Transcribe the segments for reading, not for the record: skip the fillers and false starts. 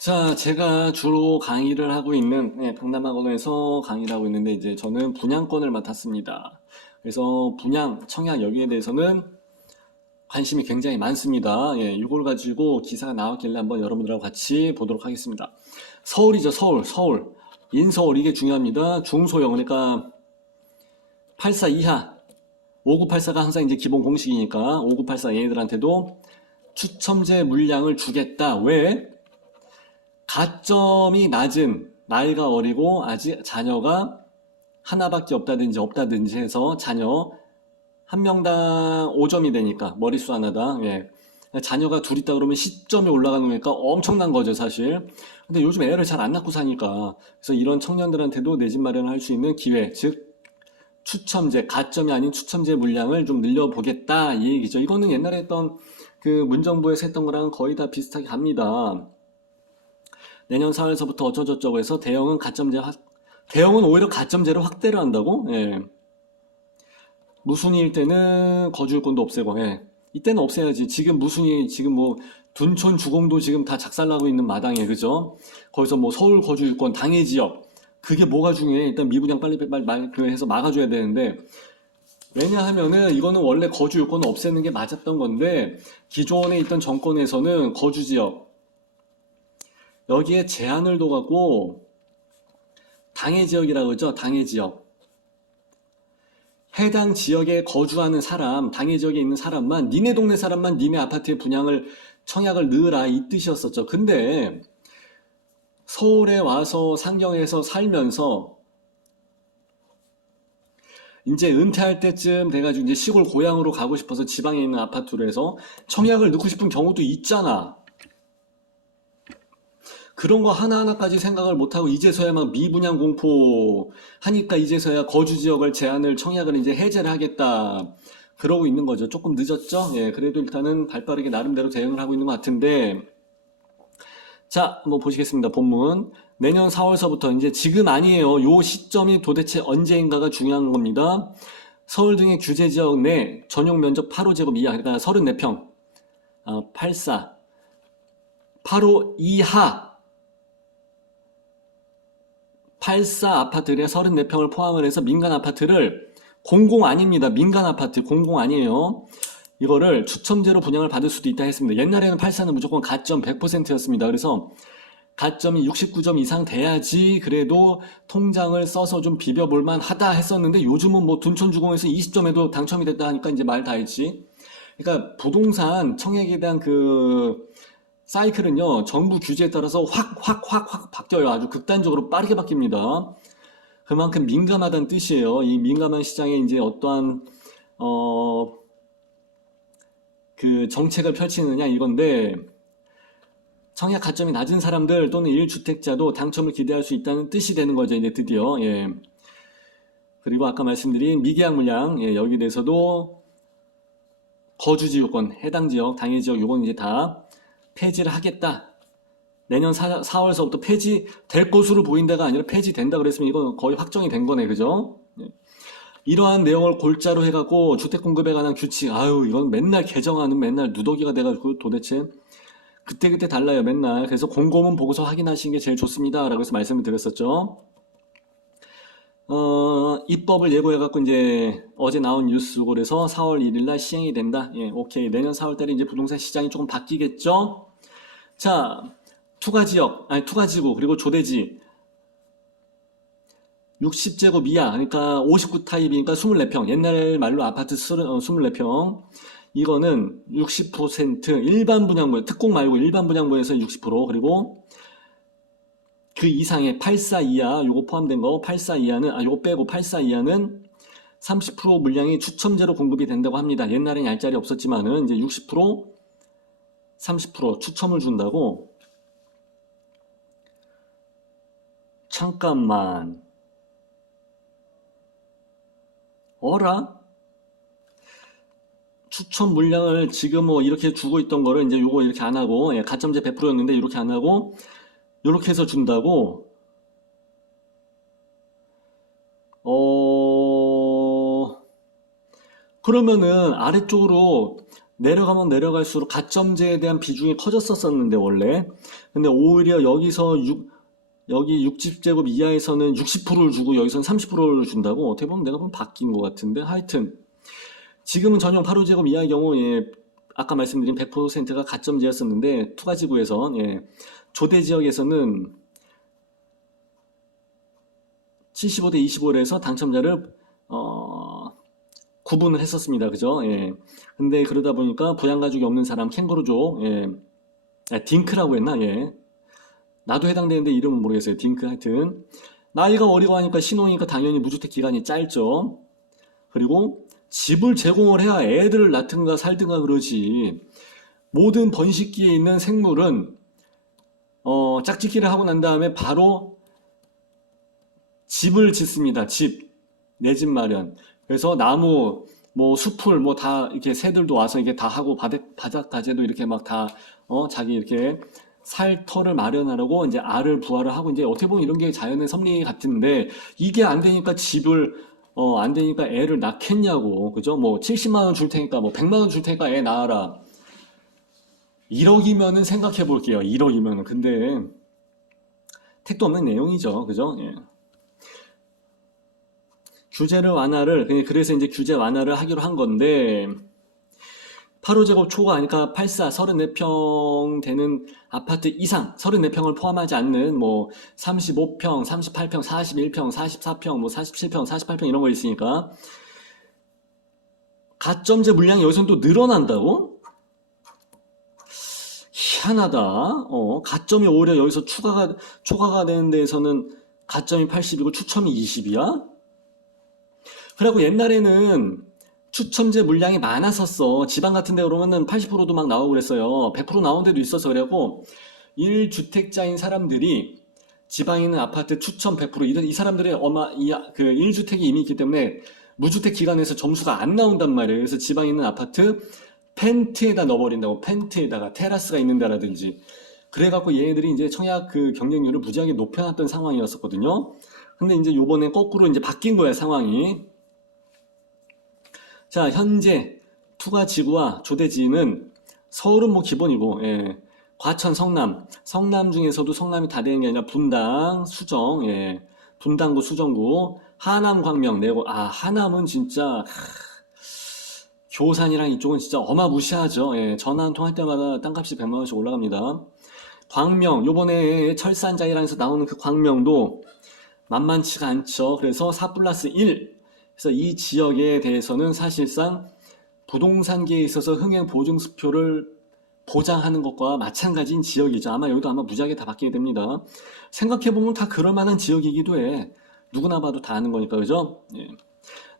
자, 제가 주로 강의를 하고 있는 강남학원에서 강의를 하고 있는데 이제 저는 분양권을 맡았습니다. 그래서 분양, 청약 여기에 대해서는 관심이 굉장히 많습니다. 이걸 가지고 기사가 나왔길래 한번 여러분들하고 같이 보도록 하겠습니다. 서울이죠, 서울. 인서울 이게 중요합니다. 중소형 그러니까 84 이하, 5984가 항상 이제 기본 공식이니까 5984 얘네들한테도 추첨제 물량을 주겠다. 왜? 가점이 낮은, 나이가 어리고 아직 자녀가 하나밖에 없다든지 해서 자녀 한 명당 5점이 되니까 머릿수 하나당 자녀가 둘 있다 그러면 10점이 올라가는 거니까 엄청난 거죠 사실. 근데 요즘 애를 잘 안 낳고 사니까 그래서 이런 청년들한테도 내 집 마련을 할 수 있는 기회, 즉 추첨제, 가점이 아닌 추첨제 물량을 좀 늘려보겠다 이 얘기죠. 이거는 옛날에 했던 그 문정부에서 했던 거랑 거의 다 비슷하게 갑니다. 내년 4월서부터 어쩌저쩌고 해서 대형은 오히려 가점제를 확대를 한다고? 무순위일 때는 거주요건도 없애고, 이때는 없애야지. 지금 무순위, 지금 뭐, 둔촌 주공도 지금 다 작살나고 있는 마당에, 그죠? 거기서 뭐 서울 거주요건, 당해 지역. 그게 뭐가 중요해? 일단 미분양 빨리 해서 막아줘야 되는데, 왜냐하면은 이거는 원래 거주요건을 없애는 게 맞았던 건데, 기존에 있던 정권에서는 거주지역, 여기에 제한을 둬갖고 당해 지역이라고 그러죠. 당해 지역. 해당 지역에 거주하는 사람, 당해 지역에 있는 사람만, 니네 동네 사람만 니네 아파트에 분양을, 청약을 넣으라 이 뜻이었었죠. 근데 서울에 와서 상경에서 살면서 이제 은퇴할 때쯤 돼가지고 이제 시골 고향으로 가고 싶어서 지방에 있는 아파트로 해서 청약을 넣고 싶은 경우도 있잖아. 그런 거 하나하나까지 생각을 못하고 이제서야 막 미분양 공포 하니까 이제서야 거주지역을 제한을 청약을 이제 해제를 하겠다. 그러고 있는 거죠. 조금 늦었죠? 그래도 일단은 발빠르게 나름대로 대응을 하고 있는 것 같은데. 자, 한번 보시겠습니다. 본문. 내년 4월서부터 이제 지금 아니에요. 요 시점이 도대체 언제인가가 중요한 겁니다. 서울 등의 규제지역 내 전용 면적 8호제곱 이하, 그러니까 34평, 84, 8호 이하, 84 아파트에 34평을 포함을 해서 민간 아파트를 공공 아닙니다. 민간 아파트 공공 아니에요. 이거를 추첨제로 분양을 받을 수도 있다 했습니다. 옛날에는 84는 무조건 가점 100%였습니다. 그래서 가점이 69점 이상 돼야지 그래도 통장을 써서 좀 비벼볼 만하다 했었는데 요즘은 뭐 둔촌주공에서 20점에도 당첨이 됐다 하니까 이제 말 다 했지. 그러니까 부동산 청약에 대한 그 사이클은요, 정부 규제에 따라서 확 바뀌어요. 아주 극단적으로 빠르게 바뀝니다. 그만큼 민감하다는 뜻이에요. 이 민감한 시장에 이제 어떠한, 그 정책을 펼치느냐 이건데, 청약 가점이 낮은 사람들 또는 1주택자도 당첨을 기대할 수 있다는 뜻이 되는 거죠. 이제 드디어. 그리고 아까 말씀드린 미계약 물량, 여기 대해서도 거주지 요건, 해당 지역, 당해 지역 요건 이제 다 폐지를 하겠다. 내년 4월서부터 폐지될 것으로 보인다가 아니라 폐지된다 그랬으면 이건 거의 확정이 된 거네, 그죠? 이러한 내용을 골자로 해갖고 주택 공급에 관한 규칙, 아유, 이건 맨날 개정하는 맨날 누더기가 돼가지고 도대체 그때그때 달라요, 맨날. 그래서 곰곰은 보고서 확인하시는 게 제일 좋습니다. 라고 해서 말씀을 드렸었죠. 입법을 예고해갖고 이제 어제 나온 뉴스 그래서 4월 1일 날 시행이 된다. 오케이. 내년 4월 달에 이제 부동산 시장이 조금 바뀌겠죠? 자, 투가지구, 그리고 조대지. 60제곱 이하, 그러니까 59 타입이니까 24평. 옛날 말로 아파트 24평. 이거는 60% 일반 분양분, 특공 말고 일반 분양분에서 60%, 그리고 그 이상의 84 이하, 요거 포함된 거, 84 이하는, 요거 빼고 84 이하는 30% 물량이 추첨제로 공급이 된다고 합니다. 옛날엔 얄짤이 없었지만은, 이제 60%, 30% 추첨을 준다고. 잠깐만. 어라? 추첨 물량을 지금 뭐 이렇게 주고 있던 거를 이제 요거 이렇게 안 하고, 가점제 100%였는데 이렇게 안 하고, 요렇게 해서 준다고? 그러면은 아래쪽으로 내려가면 내려갈수록 가점제에 대한 비중이 커졌었는데 원래 근데 오히려 여기 60제곱 이하에서는 60%를 주고 여기서는 30%를 준다고 어떻게 보면 내가 보면 바뀐 것 같은데 하여튼 지금은 전용 8호제곱 이하의 경우 예, 아까 말씀드린 100%가 가점제였었는데 투가지구에서 예, 조대 지역에서는 75대 25에서 당첨자를 구분을 했었습니다. 그죠? 예. 근데 그러다 보니까 부양가족이 없는 사람 캥거루족 예. 딩크라고 했나? 예. 나도 해당되는데 이름은 모르겠어요. 딩크 하여튼 나이가 어리고 하니까 신혼이니까 당연히 무주택 기간이 짧죠. 그리고 집을 제공을 해야 애들을 낳든가 살든가 그러지. 모든 번식기에 있는 생물은 짝짓기를 하고 난 다음에 바로 집을 짓습니다. 집, 내 집 마련. 그래서 나무, 뭐 숲을 뭐 다 이렇게 새들도 와서 이게 다 하고 바닥가재도 이렇게 막 다 자기 이렇게 살 터를 마련하려고 이제 알을 부화를 하고 이제 어떻게 보면 이런 게 자연의 섭리 같은데 이게 안 되니까 안 되니까 애를 낳겠냐고 그죠? 뭐 70만 원 줄 테니까 뭐 100만 원 줄 테니까 애 낳아라. 1억이면은 생각해 볼게요. 1억이면은 근데 택도 없는 내용이죠. 그죠? 예. 그래서 이제 규제 완화를 하기로 한 건데 8호제곱 초과 하니까 84, 34평 되는 아파트 이상 34평을 포함하지 않는 뭐 35평, 38평, 41평, 44평, 뭐 47평, 48평 이런 거 있으니까 가점제 물량이 여기서는 또 늘어난다고? 희한하다. 가점이 오히려 여기서 초과가 되는 데에서는 가점이 80이고 추첨이 20이야? 그리고 옛날에는 추첨제 물량이 많았었어. 지방 같은 데 그러면은 80%도 막 나오고 그랬어요. 100% 나온 데도 있어서 그래갖고 1주택자인 사람들이 지방에 있는 아파트 추첨 100% 이 사람들의 그 1주택이 이미 있기 때문에 무주택 기간에서 점수가 안 나온단 말이에요. 그래서 지방에 있는 아파트 펜트에다 넣어버린다고. 펜트에다가 테라스가 있는 데라든지. 그래갖고 얘네들이 이제 청약 그 경쟁률을 무지하게 높여놨던 상황이었었거든요. 근데 이제 요번에 거꾸로 이제 바뀐 거야, 상황이. 자, 현재 투가지구와 조대지는 서울은 뭐 기본이고, 예. 과천, 성남 중에서도 성남이 다 되는 게 아니라 분당, 수정, 예. 분당구, 수정구, 하남, 광명, 내고, 하남은 진짜, 교산이랑 이쪽은 진짜 어마무시하죠. 예. 전화 한 통 할 때마다 땅값이 100만 원씩 올라갑니다. 광명, 요번에 철산자이랑에서 나오는 그 광명도 만만치가 않죠. 그래서 4+1. 그래서 이 지역에 대해서는 사실상 부동산계에 있어서 흥행보증수표를 보장하는 것과 마찬가지인 지역이죠. 여기도 무지하게 다 바뀌게 됩니다. 생각해보면 다 그럴 만한 지역이기도 해. 누구나 봐도 다 아는 거니까, 그죠? 예.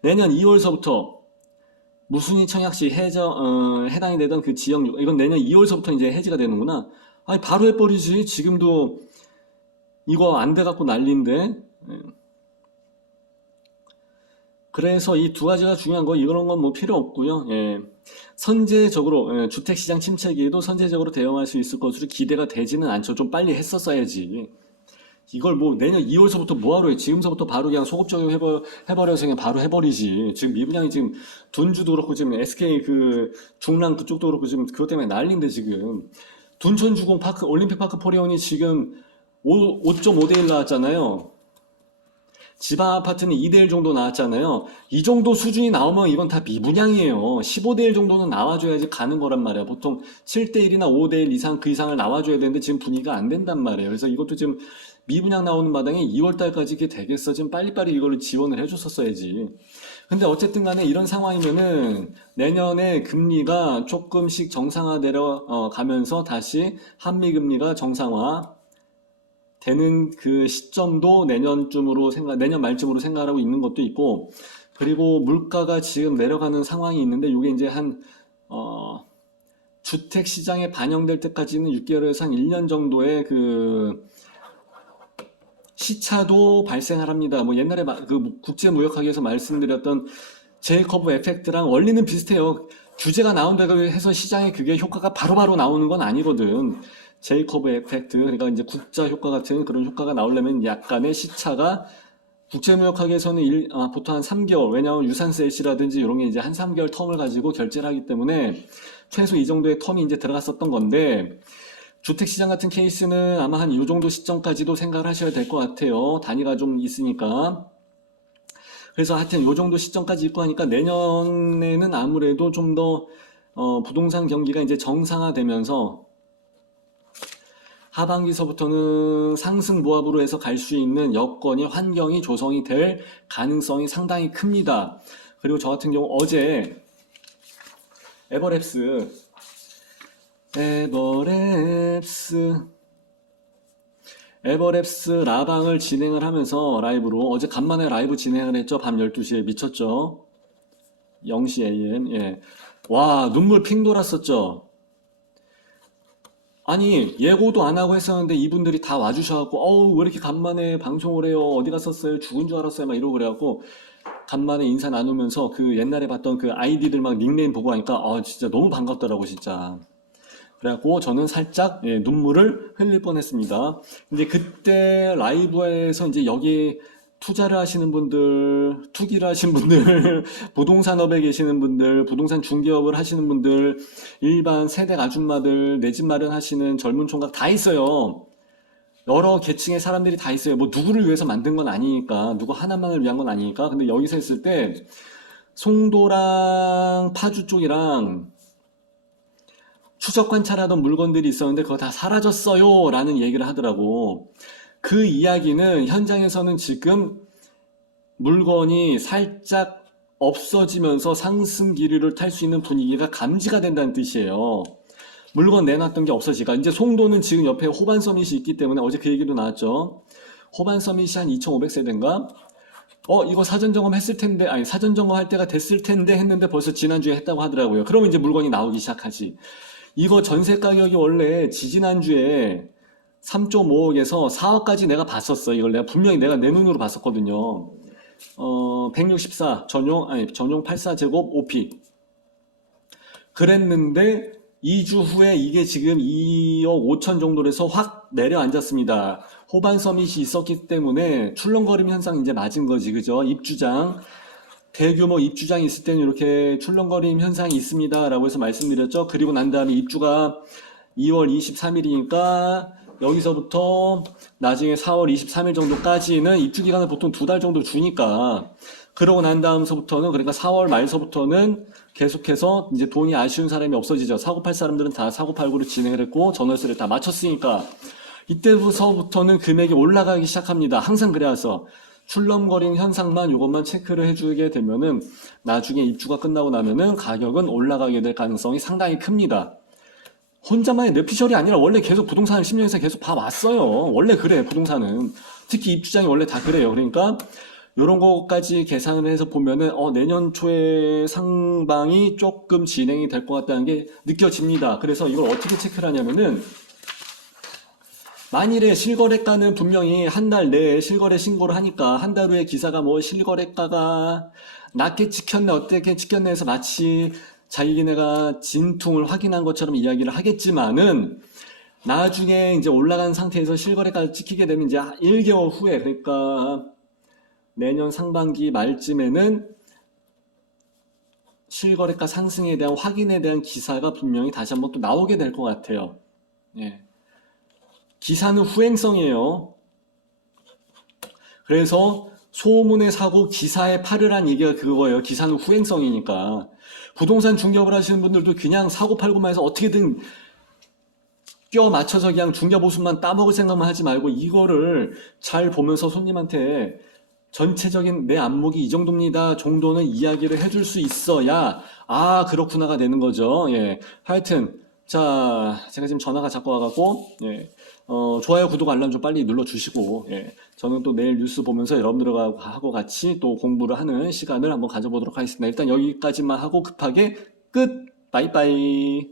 내년 2월서부터 무순위 청약시 해당이 되던 그 지역, 이건 내년 2월서부터 이제 해지가 되는구나. 바로 해버리지. 지금도 이거 안 돼갖고 난리인데. 예. 그래서 이 두 가지가 중요한 거, 이런 건 뭐 필요 없고요. 예. 선제적으로, 주택시장 침체기에도 선제적으로 대응할 수 있을 것으로 기대가 되지는 않죠. 좀 빨리 했었어야지. 이걸 뭐 내년 2월서부터 뭐하러 해? 지금서부터 바로 그냥 소급 적용 해버려서 그냥 바로 해버리지. 지금 미분양이 지금 둔주도 그렇고 지금 SK 그 중랑 그쪽도 그렇고 지금 그것 때문에 난리인데 지금. 둔천주공 올림픽파크 포레온이 지금 5.5대 1 나왔잖아요. 지방 아파트는 2대 1 정도 나왔잖아요. 이 정도 수준이 나오면 이건 다 미분양이에요. 15대 1 정도는 나와줘야지 가는 거란 말이야. 보통 7대 1이나 5대 1 이상 그 이상을 나와줘야 되는데 지금 분위기가 안 된단 말이에요. 그래서 이것도 지금 미분양 나오는 마당에 2월 달까지 이게 되겠어. 지금 빨리빨리 이거를 지원을 해줬었어야지. 근데 어쨌든 간에 이런 상황이면은 내년에 금리가 조금씩 정상화되려 가면서 다시 한미 금리가 정상화 되는 그 시점도 내년 말쯤으로 생각하고 있는 것도 있고, 그리고 물가가 지금 내려가는 상황이 있는데, 이게 이제 주택 시장에 반영될 때까지는 6개월에서 한 1년 정도의 그 시차도 발생을 합니다. 뭐 옛날에 그 국제무역학에서 말씀드렸던 제이커브 에펙트랑 원리는 비슷해요. 규제가 나온다고 해서 시장에 그게 효과가 바로바로 나오는 건 아니거든. 제이커브 에펙트, 그러니까 이제 국자 효과 같은 그런 효과가 나오려면 약간의 시차가 국제무역학에서는 보통 한 3개월, 왜냐하면 유산세 일시라든지 이런 게 이제 한 3개월 텀을 가지고 결제를 하기 때문에 최소 이 정도의 텀이 이제 들어갔었던 건데, 주택시장 같은 케이스는 아마 한 이 정도 시점까지도 생각을 하셔야 될 것 같아요. 단위가 좀 있으니까. 그래서 하여튼 요 정도 시점까지 있고 하니까 내년에는 아무래도 좀 더 부동산 경기가 이제 정상화되면서 하반기서부터는 상승 모합으로 해서 갈 수 있는 여건이 환경이 조성이 될 가능성이 상당히 큽니다. 그리고 저 같은 경우 어제 에버랩스 라방을 진행을 하면서 라이브로 어제 간만에 라이브 진행을 했죠. 밤 12시에 미쳤죠. 0시 AM. 예. 와, 눈물 핑 돌았었죠. 아니, 예고도 안 하고 했었는데 이분들이 다 와주셔갖고, 어우, 왜 이렇게 간만에 방송을 해요? 어디 갔었어요? 죽은 줄 알았어요? 막 이러고 그래갖고, 간만에 인사 나누면서 그 옛날에 봤던 그 아이디들 막 닉네임 보고 하니까, 진짜 너무 반갑더라고, 진짜. 그래갖고 저는 살짝 눈물을 흘릴 뻔했습니다. 근데 그때 라이브에서 이제 여기 투자를 하시는 분들, 투기를 하시는 분들, 부동산업에 계시는 분들, 부동산 중개업을 하시는 분들, 일반 세댁 아줌마들, 내 집 마련하시는 젊은 총각 다 있어요. 여러 계층의 사람들이 다 있어요. 뭐 누구를 위해서 만든 건 아니니까, 누구 하나만을 위한 건 아니니까. 근데 여기서 했을 때 송도랑 파주 쪽이랑 추적 관찰하던 물건들이 있었는데 그거 다 사라졌어요 라는 얘기를 하더라고. 그 이야기는 현장에서는 지금 물건이 살짝 없어지면서 상승 기류를 탈 수 있는 분위기가 감지가 된다는 뜻이에요. 물건 내놨던 게 없어지니까. 이제 송도는 지금 옆에 호반 서밋이 있기 때문에 어제 그 얘기도 나왔죠. 호반 서밋이 한 2,500세대인가? 이거 사전 점검 했을 텐데, 아니, 사전 점검 할 때가 됐을 텐데 했는데 벌써 지난주에 했다고 하더라고요. 그러면 이제 물건이 나오기 시작하지. 이거 전세 가격이 원래 지지난주에 3.5억에서 4억까지 내가 봤었어. 이걸 내가 분명히 내가 내 눈으로 봤었거든요. 164 전용 84제곱 OP. 그랬는데 2주 후에 이게 지금 2억 5천 정도로 해서 확 내려앉았습니다. 호반 서밋이 있었기 때문에 출렁거림 현상 이제 맞은 거지. 그죠? 입주장. 대규모 입주장이 있을 때는 이렇게 출렁거림 현상이 있습니다 라고 해서 말씀드렸죠. 그리고 난 다음에 입주가 2월 23일이니까 여기서부터 나중에 4월 23일 정도까지는 입주 기간을 보통 2달 정도 주니까, 그러고 난 다음서부터는, 그러니까 4월 말서부터는 계속해서 이제 돈이 아쉬운 사람이 없어지죠. 사고팔 사람들은 다 사고팔고를 진행을 했고 전월세를 다 마쳤으니까 이때부터는 금액이 올라가기 시작합니다. 항상 그래서 출렁거리는 현상만 이것만 체크를 해주게 되면은 나중에 입주가 끝나고 나면은 가격은 올라가게 될 가능성이 상당히 큽니다. 혼자만의 뇌피셜이 아니라 원래 계속 부동산을 10년에서 계속 봐왔어요. 원래 그래, 부동산은. 특히 입주장이 원래 다 그래요. 그러니까 이런 것까지 계산을 해서 보면은 내년 초에 상방이 조금 진행이 될 것 같다는 게 느껴집니다. 그래서 이걸 어떻게 체크를 하냐면은, 만일에 실거래가는 분명히 한 달 내에 실거래 신고를 하니까 한 달 후에 기사가 뭐 실거래가가 낮게 찍혔네 어떻게 찍혔네 해서 마치 자기네가 진퉁을 확인한 것처럼 이야기를 하겠지만은, 나중에 이제 올라간 상태에서 실거래가를 찍히게 되면 이제 1개월 후에, 그러니까 내년 상반기 말쯤에는 실거래가 상승에 대한 확인에 대한 기사가 분명히 다시 한번 또 나오게 될 것 같아요. 예. 기사는 후행성이에요. 그래서 소문에 사고 기사에 팔으란 얘기가 그거예요. 기사는 후행성이니까. 부동산 중개업을 하시는 분들도 그냥 사고 팔고만 해서 어떻게든 껴 맞춰서 그냥 중개보수만 따먹을 생각만 하지 말고 이거를 잘 보면서 손님한테 전체적인 내 안목이 이 정도입니다 정도는 이야기를 해줄 수 있어야 그렇구나가 되는 거죠. 예. 하여튼 자, 제가 지금 전화가 자꾸 와갖고, 예. 좋아요, 구독, 알람 좀 빨리 눌러주시고, 예. 저는 또 내일 뉴스 보면서 여러분들하고 같이 또 공부를 하는 시간을 한번 가져보도록 하겠습니다. 일단 여기까지만 하고 급하게 끝! 바이바이!